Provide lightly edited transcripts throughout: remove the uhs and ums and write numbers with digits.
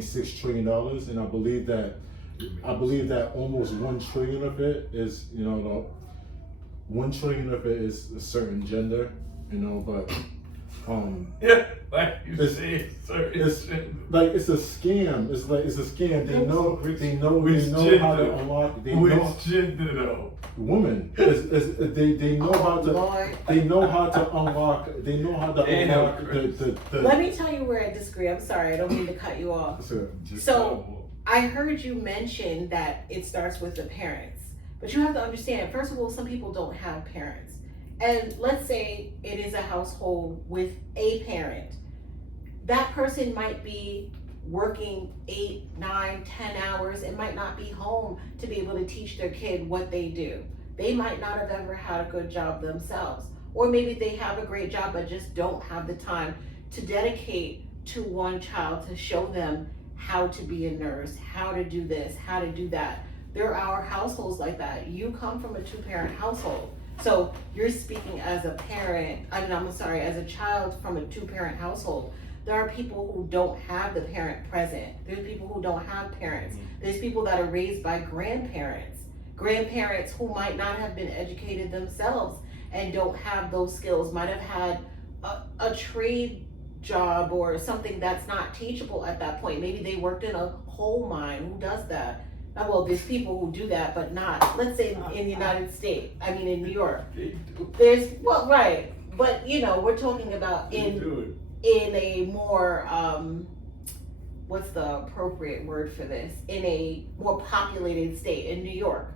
$1.6 trillion, and I believe that almost 1 trillion of it is, you know, 1 trillion of it is a certain gender, you know, but yeah, like you it's said, it's like it's a scam. It's a scam. They know how to unlock. Which gender though? Woman. They know how to. Lord. They know how to unlock. They know how to unlock the. Let me tell you where I disagree. I'm sorry, I don't mean to cut you off. So I heard you mention that it starts with the parents, but you have to understand. First of all, some people don't have parents, and let's say it is a household with a parent. That person might be working 8, 9, 10 hours and might not be home to be able to teach their kid what they do. They might not have ever had a good job themselves, or maybe they have a great job but just don't have the time to dedicate to one child to show them how to be a nurse, how to do this, how to do that. There are households like that. You come from a 2-parent household, so you're speaking as a parent. As a child from a 2-parent household. There are people who don't have the parent present. There's people who don't have parents. There's people that are raised by grandparents who might not have been educated themselves and don't have those skills, might have had a trade job or something that's not teachable at that point. Maybe they worked in a coal mine. Who does that? Now, well, there's people who do that, but not, let's say in the United States, in New York. Right. But, we're talking about in a more, what's the appropriate word for this? In a more populated state, in New York.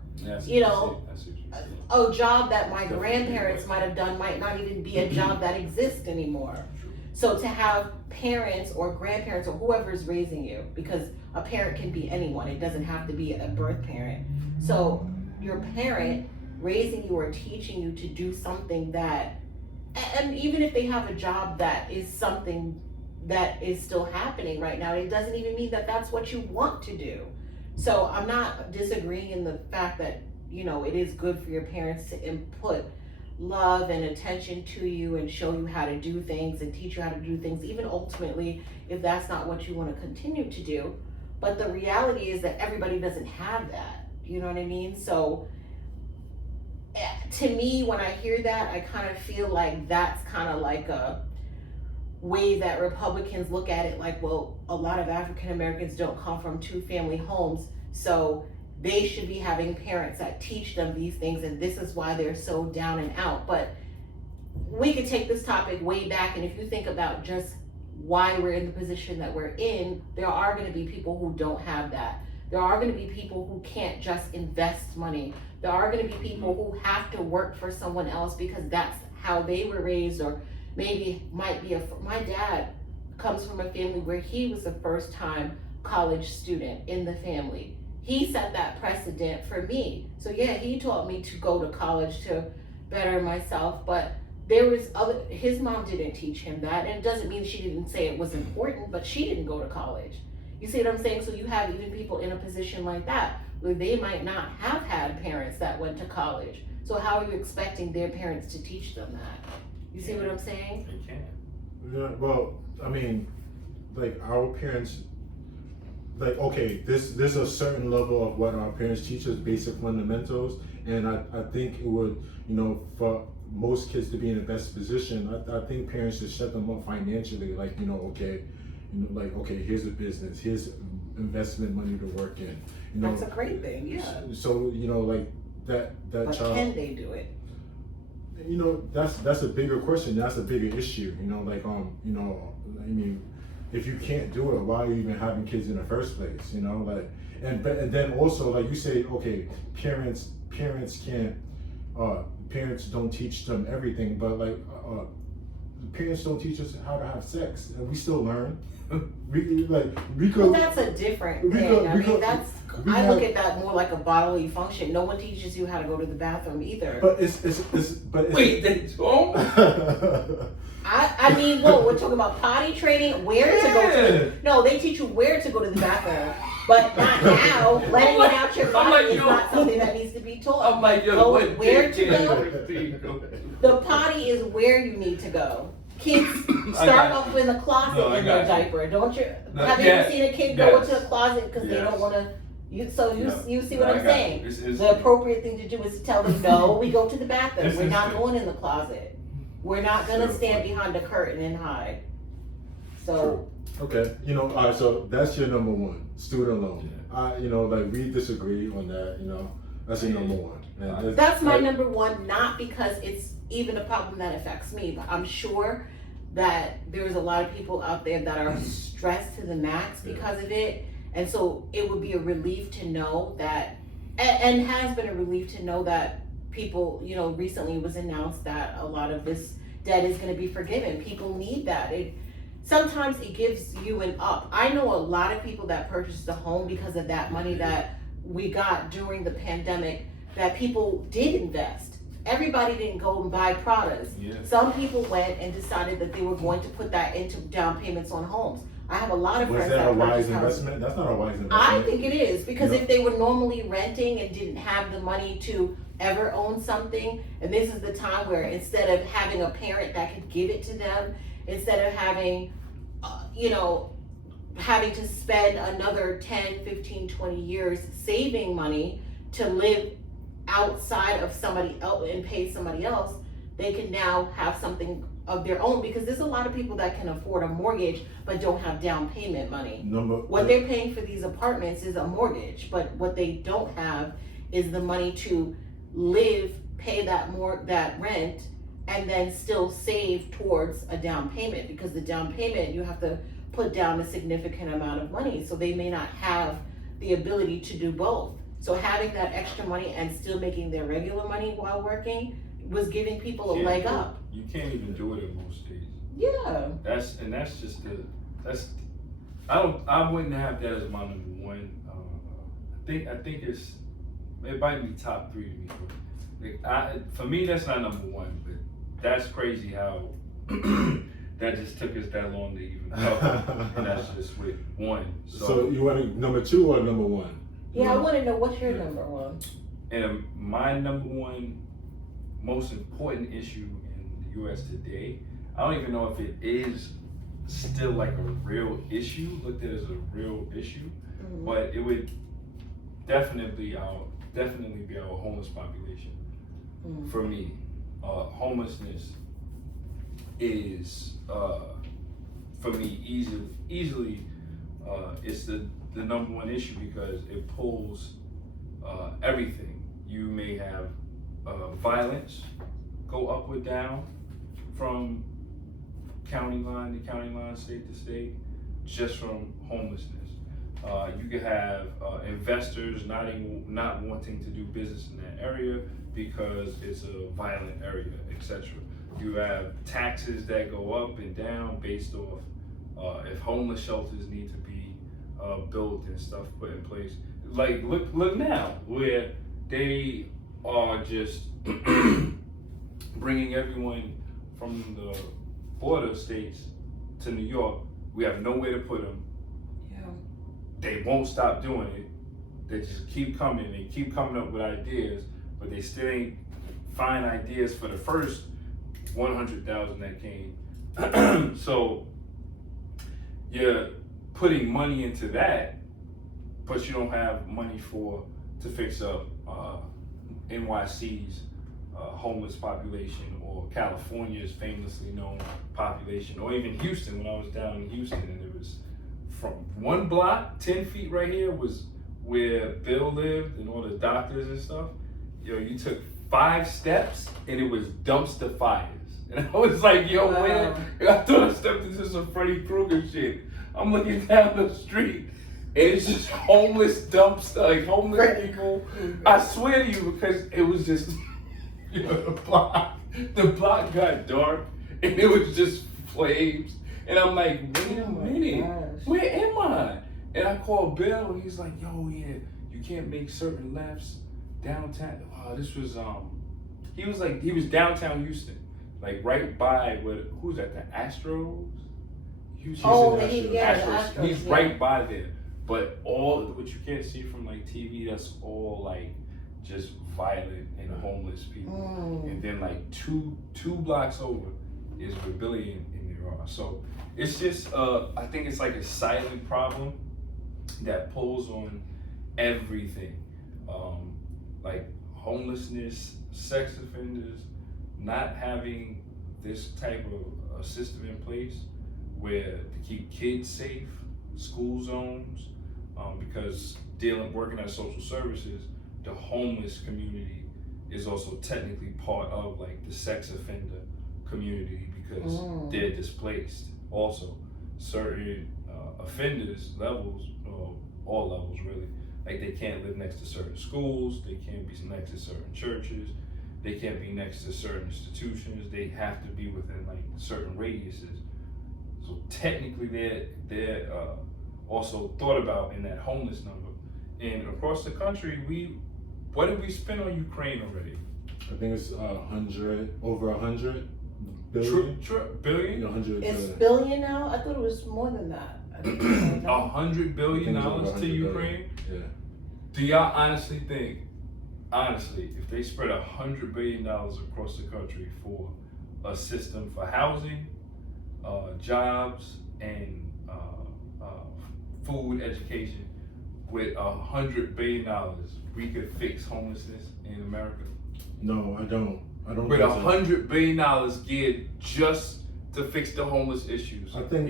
A job that my grandparents might have done might not even be a job that exists anymore. So to have parents or grandparents or whoever is raising you, because a parent can be anyone, it doesn't have to be a birth parent. So your parent raising you or teaching you to do something that, and even if they have a job that is something that is still happening right now, it doesn't even mean that that's what you want to do. So I'm not disagreeing in the fact that, it is good for your parents to input love and attention to you and show you how to do things and teach you how to do things, even ultimately if that's not what you want to continue to do. But the reality is that everybody doesn't have that. You know what I mean? So to me, when I hear that, I kind of feel like that's kind of like a way that Republicans look at it, like, well, a lot of African Americans don't come from 2-family homes, so they should be having parents that teach them these things, and this is why they're so down and out. But we could take this topic way back, and if you think about just why we're in the position that we're in, there are going to be people who don't have that. There are going to be people who can't just invest money. There are going to be people who have to work for someone else because that's how they were raised, or maybe might be my dad comes from a family where he was the first time college student in the family. He set that precedent for me. So yeah, he taught me to go to college to better myself, but his mom didn't teach him that, and it doesn't mean she didn't say it was important, but she didn't go to college. You see what I'm saying? So you have even people in a position like that where they might not have had parents that went to college. So how are you expecting their parents to teach them that? You see what I'm saying? They can. Yeah, well, like our parents, like, okay, there's a certain level of what our parents teach us, basic fundamentals, and I think it would, for most kids to be in the best position, I think parents should set them up financially, like, okay, here's a business, here's investment money to work in. That's a great thing, yeah. So, like that but child. Can they do it? That's a bigger question. That's a bigger issue. If you can't do it, why are you even having kids in the first place? And then also, like you say, okay, parents can't, parents don't teach them everything, but parents don't teach us how to have sex, and we still learn. Well, that's a different thing. I look at that more like a bodily function. No one teaches you how to go to the bathroom either. But wait, they don't? We're talking about potty training, where to go to. No, they teach you where to go to the bathroom, but not how. Letting it out your body is not something that needs to be taught. I'm like, where to go? The potty is where you need to go. kids start off in the closet in their diaper. Don't you? Have you ever seen a kid go into the closet because they don't want to? You see what I'm saying? The appropriate thing to do is to tell them, no, we go to the bathroom. We're not going in the closet. We're not gonna stand behind the curtain and hide. So. Okay, all right. So that's your number one, student loan. Like we disagree on that. That's your number one. And that's my number one, not because it's even a problem that affects me, but I'm sure that there's a lot of people out there that are stressed to the max because of it. And so it would be a relief to know that, and has been a relief to know that people, recently it was announced that a lot of this debt is going to be forgiven. People need that. Sometimes it gives you an up. I know a lot of people that purchased a home because of that money that we got during the pandemic, that people did invest. Everybody didn't go and buy Pradas. Yeah. Some people went and decided that they were going to put that into down payments on homes. I have a lot of friends that a wise investment? That's not a wise investment. I think it is, because if they were normally renting and didn't have the money to ever own something, and this is the time where instead of having a parent that could give it to them, instead of having, having to spend another 10, 15, 20 years saving money to live outside of somebody else and pay somebody else, they can now have something of their own, because there's a lot of people that can afford a mortgage but don't have down payment money. What they're paying for these apartments is a mortgage, but what they don't have is the money to live, pay that rent, and then still save towards a down payment, because the down payment, you have to put down a significant amount of money, so they may not have the ability to do both. So having that extra money and still making their regular money while working was giving people a leg up. You can't even do it in most states. Yeah. I wouldn't have that as my number one. I think it might be top three to me. For me, that's not number one, but that's crazy how that just took us that long to even cover, and that's just with one. So you want number two or number one? Yeah, I want to know what's your number one. And my number one most important issue in the U.S. today, I don't even know if it is still like a real issue, looked at as a real issue, but it would definitely be our homeless population. For me, homelessness is for me easily it's the number one issue, because it pulls everything. You may have violence go up or down from county line to county line, state to state, just from homelessness. You could have investors not wanting to do business in that area because it's a violent area, etc. You have taxes that go up and down based off if homeless shelters need to be built and stuff put in place. Like look now, where they are just bringing everyone from the border states to New York. We have nowhere to put them. Yeah. They won't stop doing it. They just keep coming. They keep coming up with ideas, but they still ain't find ideas for the first 100,000 that came. So you're putting money into that, but you don't have money to fix up NYC's homeless population, or California's famously known population, or even Houston. When I was down in Houston, and it was from one block, 10 feet right here was where Bill lived and all the doctors and stuff. You took 5 steps and it was dumpster fires. And I was like, yo, man, I thought I stepped into some Freddy Krueger shit. I'm looking down the street and it's just homeless dumpster, like homeless people. I swear to you, because it was just, the block got dark and it was just flames. And I'm like, wait a minute, where am I? And I called Bill and he's like, yo, yeah, you can't make certain lefts downtown. This was, he was downtown Houston, like right by who's that, the Astros? Astros. He's right by there. But all what you can't see from like TV, that's all like just violent and homeless people. And then like two blocks over is where Billy are. So it's just, I think it's like a silent problem that pulls on everything, like homelessness, sex offenders, not having this type of a system in place where to keep kids safe, school zones, because working at social services, the homeless community is also technically part of like the sex offender community because they're displaced. Also, certain offenders levels, all levels really, like they can't live next to certain schools, they can't be next to certain churches, they can't be next to certain institutions, they have to be within like certain radiuses. So technically they're also thought about in that homeless number. And across the country, what did we spend on Ukraine already? I think it's over 100 billion. Billion? 100 It's billion. billion now? I thought it was more than that. I think it was more than that. $100 billion I think it's over to 100 Ukraine? billion. Yeah. Do y'all honestly think, if they spread $100 billion across the country for a system for housing, jobs, and food, education, with $100 billion, we could fix homelessness in America? No, I don't. With $100 billion geared just to fix the homeless issues. I think